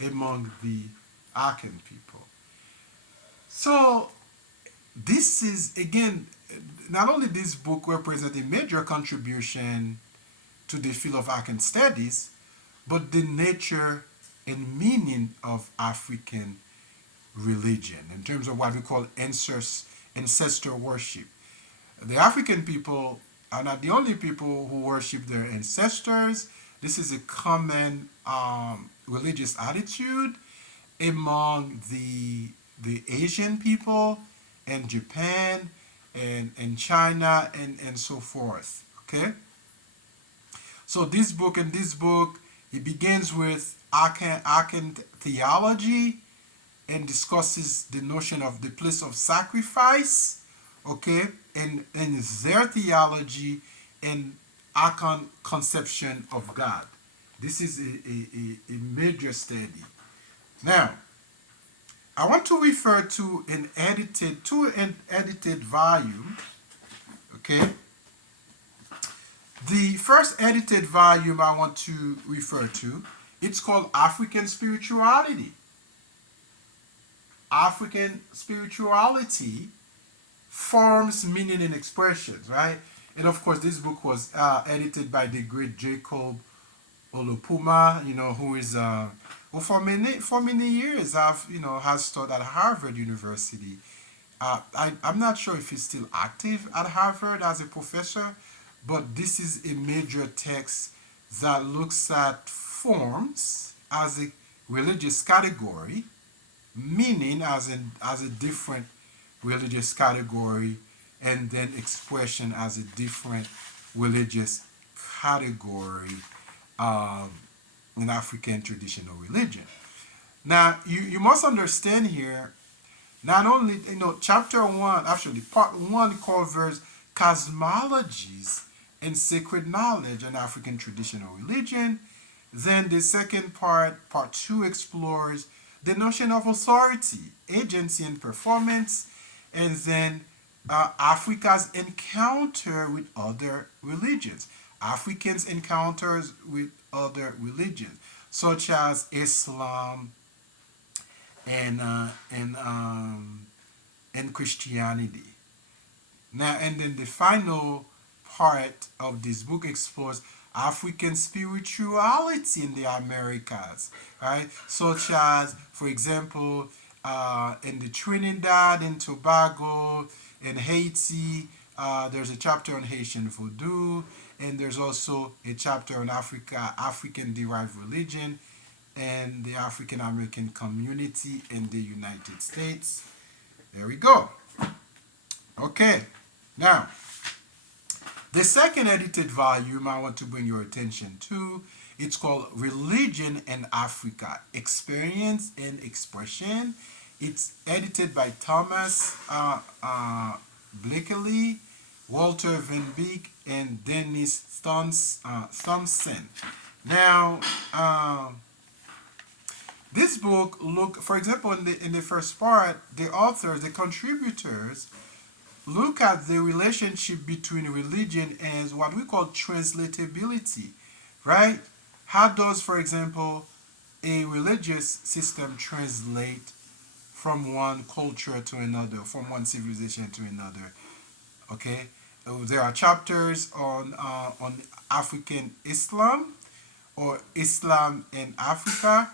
among the Akan people. So this is again, not only this book represents a major contribution to the field of Akan studies, but the nature and meaning of African religion in terms of what we call ancestor worship. The African people are not the only people who worship their ancestors. This is a common religious attitude among the Asian people and Japan and China and so forth. Okay? So this book, it begins with Akan theology and discusses the notion of the place of sacrifice, okay, and their theology and Akan conception of God. This is a major study. Now, I want to refer to an edited volume, okay. The first edited volume I want to refer to, it's called African Spirituality. African spirituality forms, meaning, and expressions, right? And of course, this book was edited by the great Jacob Olopuma, who is who for many years have has taught at Harvard University. I'm not sure if he's still active at Harvard as a professor, but this is a major text that looks at forms as a religious category, meaning as a different religious category, and then expression as a different religious category um, in African traditional religion. Now, you must understand here, not only, chapter one, actually, part one covers cosmologies and sacred knowledge in African traditional religion. Then the second part two, explores the notion of authority, agency, and performance, and then Africa's encounter with other religions. Africans' encounters with other religions, such as Islam and and Christianity. Now, and then the final part of this book explores African spirituality in the Americas, right? Such as, for example, in the Trinidad and Tobago, in Haiti, there's a chapter on Haitian voodoo, and there's also a chapter on African derived religion, and the African American community in the United States. There we go. Okay, now the second edited volume I want to bring your attention to, it's called Religion in Africa, Experience and Expression. It's edited by Thomas Blakely, Walter Van Beek, and Dennis Thompson. Now, this book, look, for example, in the first part, the authors, the contributors, look at the relationship between religion and what we call translatability, right? How does, for example, a religious system translate from one culture to another, from one civilization to another? Okay, there are chapters on African Islam or Islam in Africa.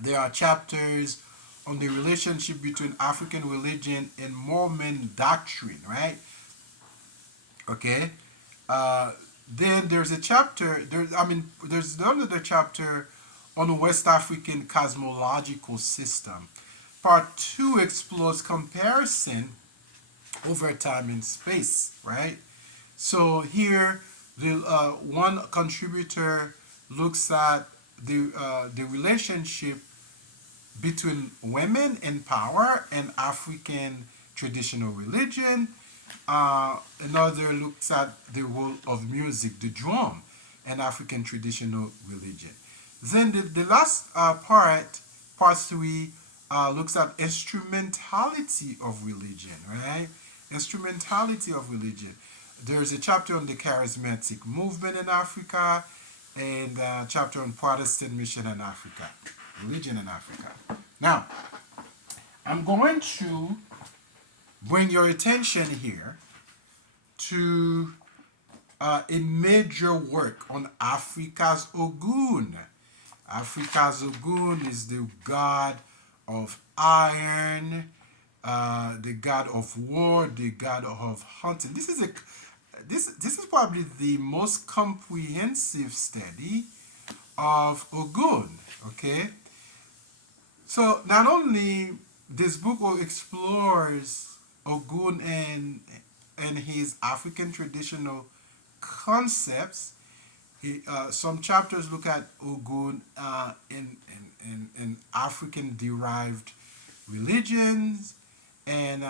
There are chapters on the relationship between African religion and Mormon doctrine, right? Okay. Then there's a chapter. There's another chapter on West African cosmological system. Part two explores comparison over time and space, right? So here, the one contributor looks at the relationship between women in power and African traditional religion. Another looks at the role of music, the drum, and African traditional religion. Then the last part three, looks at instrumentality of religion, right? Instrumentality of religion. There's a chapter on the charismatic movement in Africa and a chapter on Protestant mission in Africa. religion in Africa. Now, I'm going to bring your attention here to a major work on Africa's Ogun. Africa's Ogun is the god of iron, the god of war, the god of hunting. This is probably the most comprehensive study of Ogun. Okay, so not only this book explores Ogun and his African traditional concepts. Some chapters look at Ogun in African derived religions and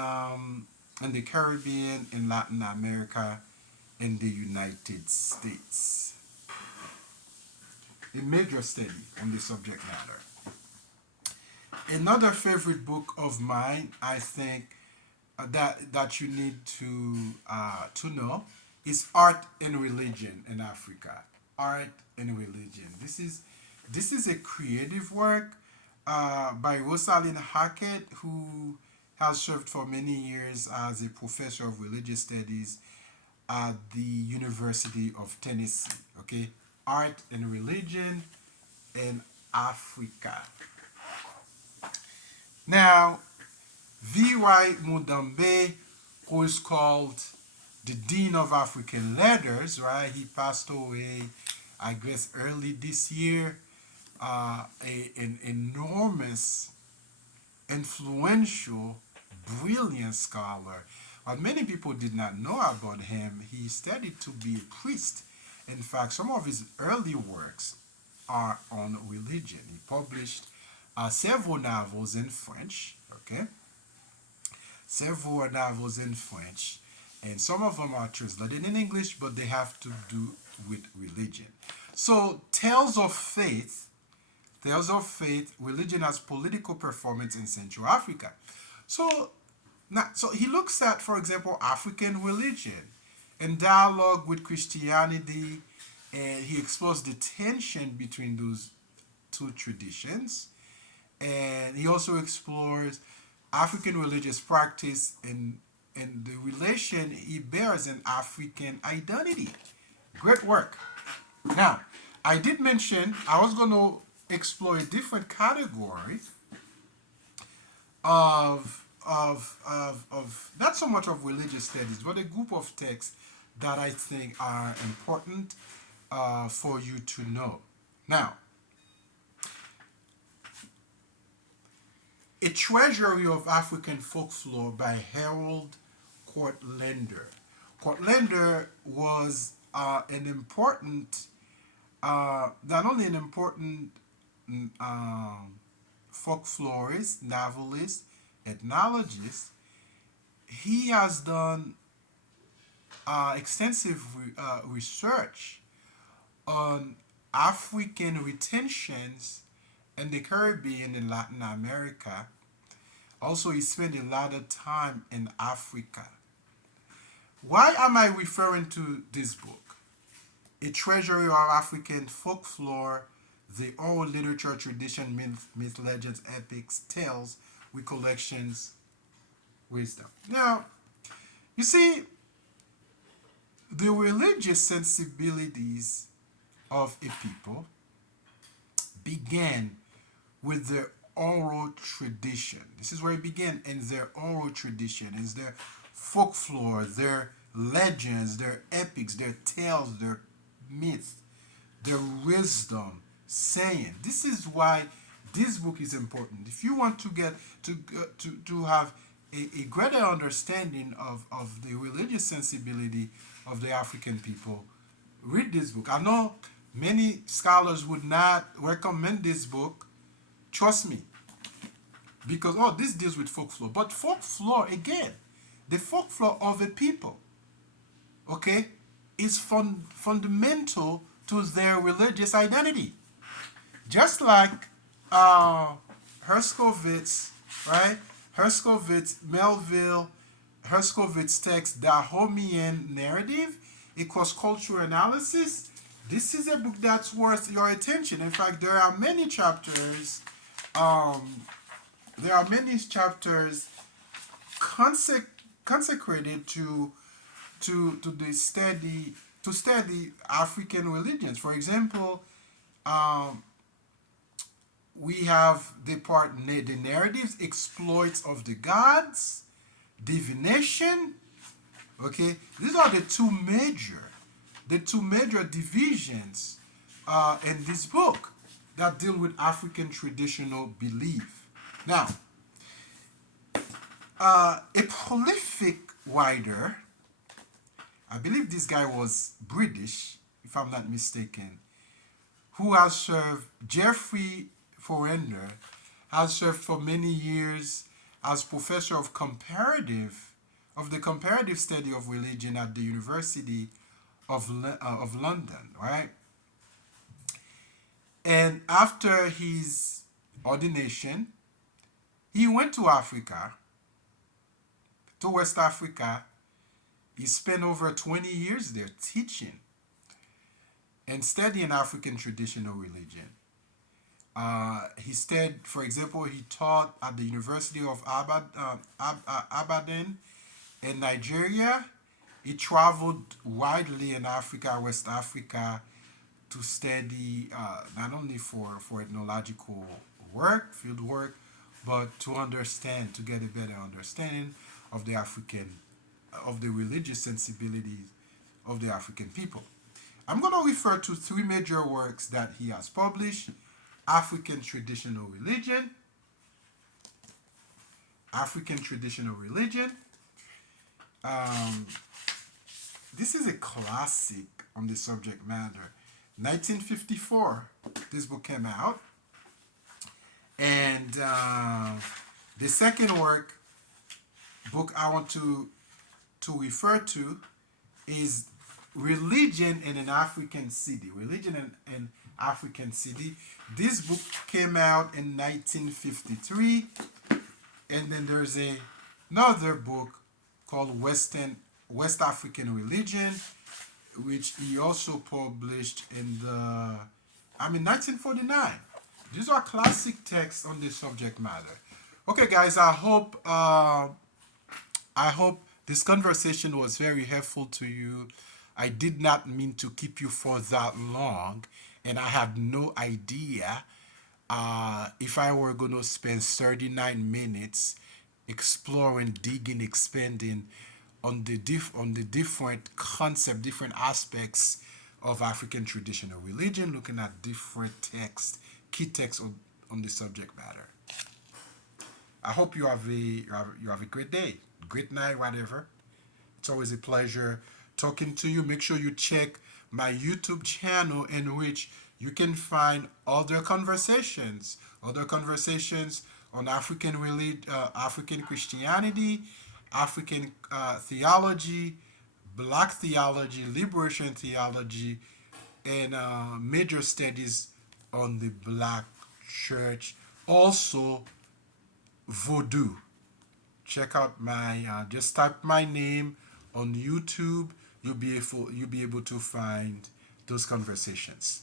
in the Caribbean, in Latin America, in the United States. A major study on the subject matter. Another favorite book of mine, I think, that you need to know is Art and Religion in Africa. Art and Religion. This is a creative work by Rosalind Hackett, who has served for many years as a professor of religious studies at the University of Tennessee. Okay, Art and Religion in Africa. Now, V.Y. Mudambe, who is called the Dean of African Letters, right? He passed away, I guess, early this year. An enormous, influential, brilliant scholar. But many people did not know about him. He studied to be a priest. In fact, some of his early works are on religion. He published several novels in French, okay? Several novels in French, and some of them are translated in English, but they have to do with religion. So, Tales of Faith, Religion as Political Performance in Central Africa. So, so he looks at, for example, African religion in dialogue with Christianity, and he explores the tension between those two traditions. And he also explores African religious practice and the relation he bears in African identity. Great work. Now, I did mention I was going to explore a different category of not so much of religious studies, but a group of texts that I think are important for you to know. Now, A Treasury of African Folklore by Harold Courtlander. Courtlander was an important, not only an important folklorist, novelist, ethnologist, he has done extensive research on African retentions in the Caribbean and Latin America. Also, he spent a lot of time in Africa. Why am I referring to this book? A Treasury of African Folklore, the Oral Literature, Tradition, Myth, Legends, Epics, Tales, Recollections, Wisdom. Now, you see, the religious sensibilities of a people began with their oral tradition. This is where it began, in their oral tradition, in their folklore, their legends, their epics, their tales, their myths, their wisdom, saying. This is why this book is important. If you want to get to have a greater understanding of the religious sensibility of the African people, read this book. I know many scholars would not recommend this book. Trust me. Because, this deals with folklore. But folklore, again, the folklore of a people, okay, is fundamental to their religious identity. Just like Herskovits, right? Melville Herskovits' text, The Homian Narrative, equals cultural analysis. This is a book that's worth your attention. In fact, there are many chapters. Um, there are many chapters consecrated to the study African religions. For example, um, we have the narratives, exploits of the gods, divination. Okay, these are the two major divisions in this book that deal with African traditional belief. Now, a prolific writer, I believe this guy was British, if I'm not mistaken, who has served, Jeffrey Forrender, has served for many years as professor of the comparative study of religion at the University of London, right? And after his ordination, he went to Africa, to West Africa. He spent over 20 years there teaching and studying African traditional religion. He studied, for example, he taught at the University of Abadan in Nigeria. He traveled widely in Africa, West Africa, to study not only for ethnological work, field work, but to understand, to get a better understanding of the African, of the religious sensibilities of the African people. I'm going to refer to three major works that he has published: African Traditional Religion, African Traditional Religion. Um, this is a classic on the subject matter. 1954, this book came out. And the second book I want to refer to is Religion in an African City. Religion in an African City. This book came out in 1953. And then there's another book called West African Religion, which he also published in 1949. These are classic texts on this subject matter. Okay, guys, I hope this conversation was very helpful to you. I did not mean to keep you for that long, and I had no idea if I were going to spend 39 minutes exploring, digging, expanding on the different concept, different aspects of African traditional religion, looking at different texts, key texts on the subject matter. I hope you have a great day, great night, whatever. It's always a pleasure talking to you. Make sure you check my YouTube channel, in which you can find other conversations on African Christianity, African theology, Black theology, liberation theology, and major studies on the Black church. Also, Voodoo. Check out just type my name on YouTube. You'll be able to find those conversations.